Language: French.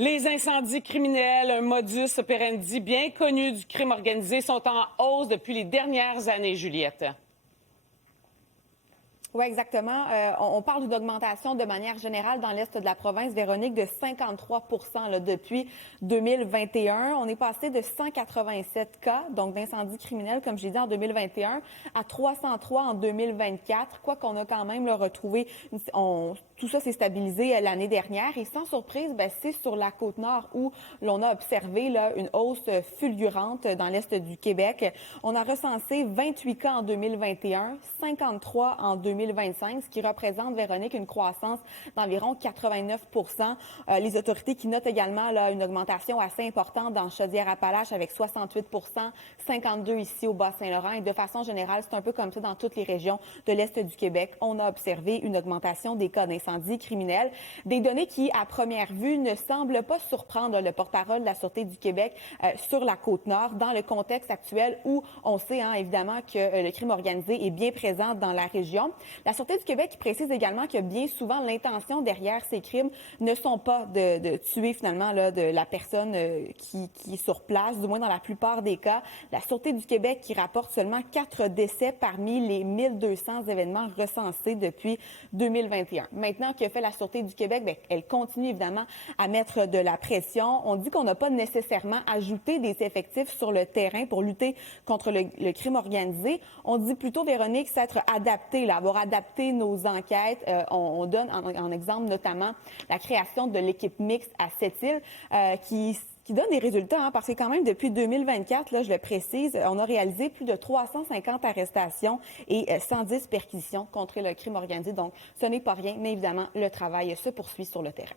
Les incendies criminels, un modus operandi bien connu du crime organisé, sont en hausse depuis les dernières années, Juliette. Oui, exactement. On parle d'une augmentation de manière générale dans l'Est de la province, Véronique, de 53 là, depuis 2021. On est passé de 187 cas, donc d'incendies criminels, comme j'ai dit, en 2021, à 303 en 2024, quoi qu'on a quand même retrouvé, tout ça s'est stabilisé l'année dernière. Et sans surprise, c'est sur la Côte-Nord où l'on a observé là, une hausse fulgurante dans l'Est du Québec. On a recensé 28 cas en 2021, 53 en 2025, ce qui représente, Véronique, une croissance d'environ 89 Les autorités qui notent également là, une augmentation assez importante dans Chaudière-Appalaches avec 68 52 ici au Bas-Saint-Laurent. Et de façon générale, c'est un peu comme ça dans toutes les régions de l'Est du Québec. On a observé une augmentation des cas d'incendies criminels. Des données qui, à première vue, ne semblent pas surprendre le porte-parole de la Sûreté du Québec sur la Côte-Nord, dans le contexte actuel où on sait évidemment que le crime organisé est bien présent dans la région. La Sûreté du Québec précise également que bien souvent, l'intention derrière ces crimes ne sont pas de tuer finalement là, de la personne qui est sur place, du moins dans la plupart des cas. La Sûreté du Québec qui rapporte seulement 4 décès parmi les 1200 événements recensés depuis 2021. Maintenant, que fait la Sûreté du Québec? Elle continue évidemment à mettre de la pression. On dit qu'on n'a pas nécessairement ajouté des effectifs sur le terrain pour lutter contre le crime organisé. On dit plutôt, Véronique, s'être adapté, là, avoir adapté nos enquêtes. On donne en exemple notamment la création de l'équipe mixte à Sept-Îles qui donne des résultats, parce que quand même, depuis 2024, là, je le précise, on a réalisé plus de 350 arrestations et 110 perquisitions contre le crime organisé. Donc, ce n'est pas rien, mais évidemment, le travail se poursuit sur le terrain.